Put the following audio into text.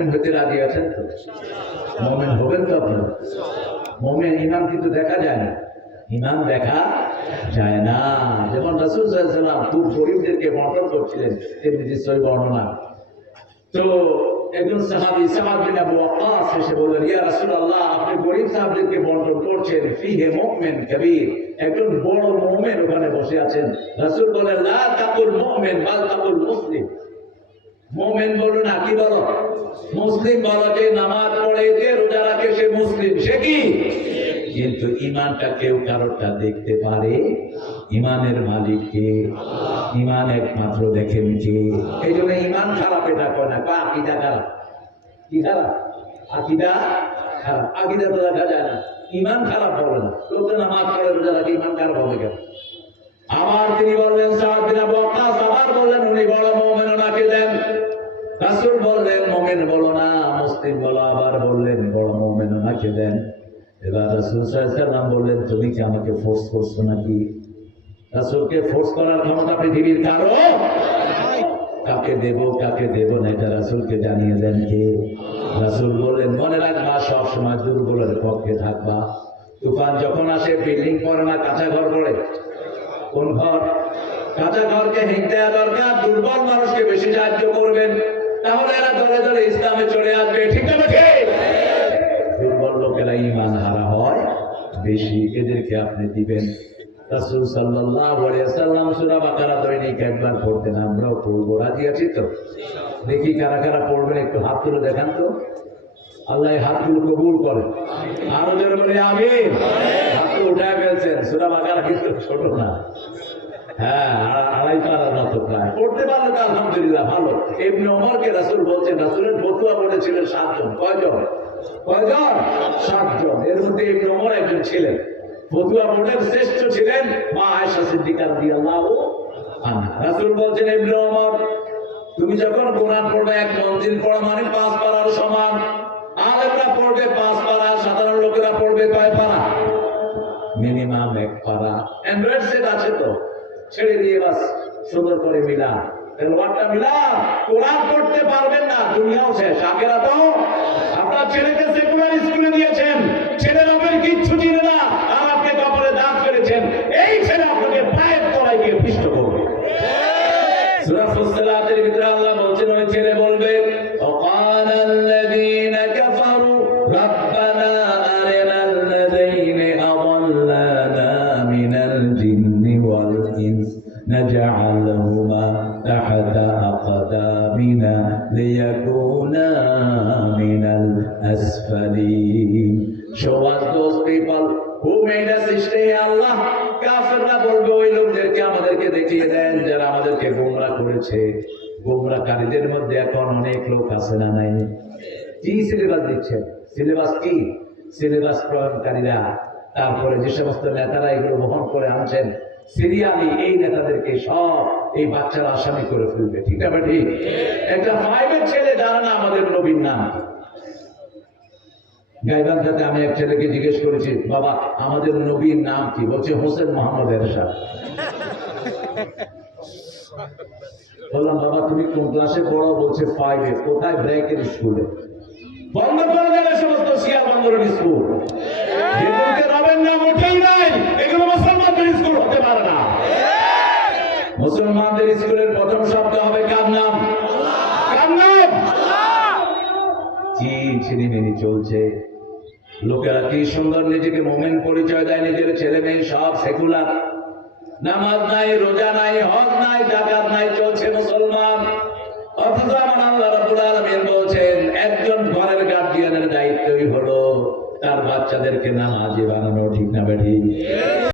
মুমিন হতে রাজি আছেন তো? মুমিন হবেন তো আপনারা? মুমিন ঈমান কিন্তু দেখা যায় না, ঈমান দেখা যায় না। যেমন রাসূল সাল্লাল্লাহু আলাইহি ওয়াসাল্লাম খুব গরিবদেরকে বন্টন করছিলেন, তিরমিজি সহিহ বর্ণনা। তো একজন সাহাবী সাদ বিন আবু ওয়াক্কাস এসে বললেন, ইয়া রাসূলুল্লাহ, আপনি গরিব সাহাবদেরকে বন্টন করছেন, ফিহে মুমিন কবীর, একজন বড় মুমিন ওখানে বসে আছেন। রাসূল বলেন, লা তাকুল মুমিন বাল তাকুল মুসলিম। মুমিন বলো না, কি বলো? মুসলিম বলো। যে নামাজ পড়ে, যে রোজা রাখে, সে মুসলিম। সে কি? কিন্তু ঈমানটা কেউ কারোটা দেখতে পারে? ঈমানের মালিক কে? ঈমান একমাত্র দেখেন কে? এই জন্য ঈমান খারাপ এটা কয় না, কয় আকীদা খারাপ। কি খারাপ? আকীদা খারাপ। আকীদা তো দেখা যায় না, ঈমান খারাপ হবে না। লোক নামাজ পড়ে, রোজা রাখে, ঈমান খারাপ হবে কেন? আবার তিনি বললেন, সাদ বিন আবু ওয়াক্কাস আবার বললেন, উনি বড় মুমিন, ওনাকে দেন। রাসূল বললেন, মুমিন বলো না, মুসলিম বলো। আবার বললেন, বড় মুমিন, ওনাকে দেন। এবার রাসূল সাল্লাল্লাহু আলাইহি ওয়াসাল্লাম বললেন, তুমি কি আমাকে ফোর্স করছো নাকি? রাসূলকে ফোর্স করার ক্ষমতা পৃথিবীর কারো? কাকে দেব কাকে দেব না, এটা রাসূলকে জানিয়ে দেন কে? রাসূল বললেন, মনে রাখবা, সব সময় দুর্বলের পক্ষে থাকবা। তুফান যখন আসে, বিল্ডিং করে না, কাঁচা ঘর করে। কোন ঘর? কাঁচা ঘরকে হিট দেওয়া দরকার। দুর্বল মানুষকে বেশি সাহায্য করবেন, তাহলে এরা দলে দলে ইসলামে চলে আসবে। ঠিক না? ঠিক। দুর্বল লোকেরা ঈমান হারা হয় বেশি, এদেরকে আপনি দিবেন। রাসূল সাল্লাল্লাহু আলাইহি ওয়াসাল্লাম সূরা বাকারা দৈনিক একবার পড়তেন, আমরাও পড়বো। রাজি আছি তো? দেখি কারা কারা পড়বেন, একটু হাত তুলে দেখান তো। আল্লাহ হাতগুলো কবুল করেন। আরো জোরে বলে আমিন। হাত তো উঠায় ফেলছেন। সূরা বাকারা কিন্তু ছোট না, হ্যাঁ, 2.5 পারার মতো প্রায়। পড়তে পারলে তো আলহামদুলিল্লাহ ভালো। ইবনে ওমরকে রাসূল বলছেন, রাসূলের ফতোয়া পড়েছিলেন 7 জন। কয়জন? 7 জন। এর মধ্যে ইবনে ওমর একজন ছিলেন। ফতোয়া বোর্ডের শ্রেষ্ঠ ছিলেন মা আয়েশা সিদ্দিকা রাদিয়াল্লাহু আনহা। রাসূল বলছেন, ইবনে ওমর, তুমি যখন কোরআন পড়বে, এক মঞ্জিল পড়া মানে 5 পারার সমান। আলেমরা পড়বে 5 পারা, সাধারণ লোকেরা পড়বে কয় পারা? মিনিমাম 1 পারা। অ্যান্ড্রয়েড সেট আছে তো, ছেড়ে দিয়ে বাস সুন্দর করে মিলা, তেলাওয়াতটা মিলা। কোরআন পড়তে পারবেন না, দুনিয়াও শেষ, আখিরাতও। আপনার ছেলেকে সেকুলার স্কুলে দিয়েছেন, ছেলে রবের কিচ্ছু চিনে না, আর আপনি কপালে দাগ ফেলেছেন। এই ছেলে আপনাকে পায়ের তলায় গিয়ে পিষ্ট করবে। সূরা ফুসসিলাতের ভিতরে আল্লাহ বলছেন, ওই ছেলে বলবে, ওয়াকালাল্লাযীনা কাফারু রাব্বানা আরিনাল্লাযীনা আযাল্লানা মিনাল জিন্নি ওয়াল ইনস নাজআলহুমা তাহতা আকদামিনা লিয়াকুনা মিনাল আসফালিন। So what those people who made us stay, Allah, কাফেররা বলবে, ওই লোকদেরকে আমাদেরকে দেখিয়ে দেন যারা আমাদেরকে গোমরাহ করেছে। গোমরাহকারীদের মধ্যে এখন অনেক লোক আছে না নাই? কি সিলেবাস দিচ্ছে? সিলেবাস কি? সিলেবাস প্রয়োগকারীরা। তারপরে যে সমস্ত নেতারা এগুলো বহন করে আনছেন, সিরিয়ালি এই নেতাদেরকে সব এই বাচ্চারা আসামি করে ফেলবে। ঠিক আছে? ঠিক। একটা 5-এর ছেলে জানে না আমাদের নবীর নাম। গাইবান্ধাতে আমি এক ছেলেকে জিজ্ঞেস করেছি, বাবা আমাদের নবীর নাম কি? বলছে হোসেন মোহাম্মদ এরশাদ। বললাম, বাবা তুমি কোন ক্লাসে পড়ো? বলছে 5-এ। কোথায়? ব্র্যাকের স্কুলে। বন্ধ করে দেবে সমস্ত শিয়া বন্দরের স্কুল। যেগুলোতে রবের নাম ওঠেই নাই, এগুলো মুসলমানদের স্কুল হতে পারে না। মুসলমানদের স্কুলের প্রথম শব্দ হবে কার নাম? কার নাম? কি ছিনিমিনি চলছে। লোকেরা কি সুন্দর নিজেকে মুমিন পরিচয় দেয়, নিজের ছেলে মেয়ে সব সেকুলার। নামাজ নাই, রোজা নাই, হজ নাই, যাকাত নাই, চলছে মুসলমান। অথচ আমার আল্লাহ রাব্বুল আলামিন বলছেন, একজন ঘরের গার্ডিয়ানের দায়িত্বই হলো তার বাচ্চাদেরকে নামাজি বানানো। ঠিক না বেঠিক?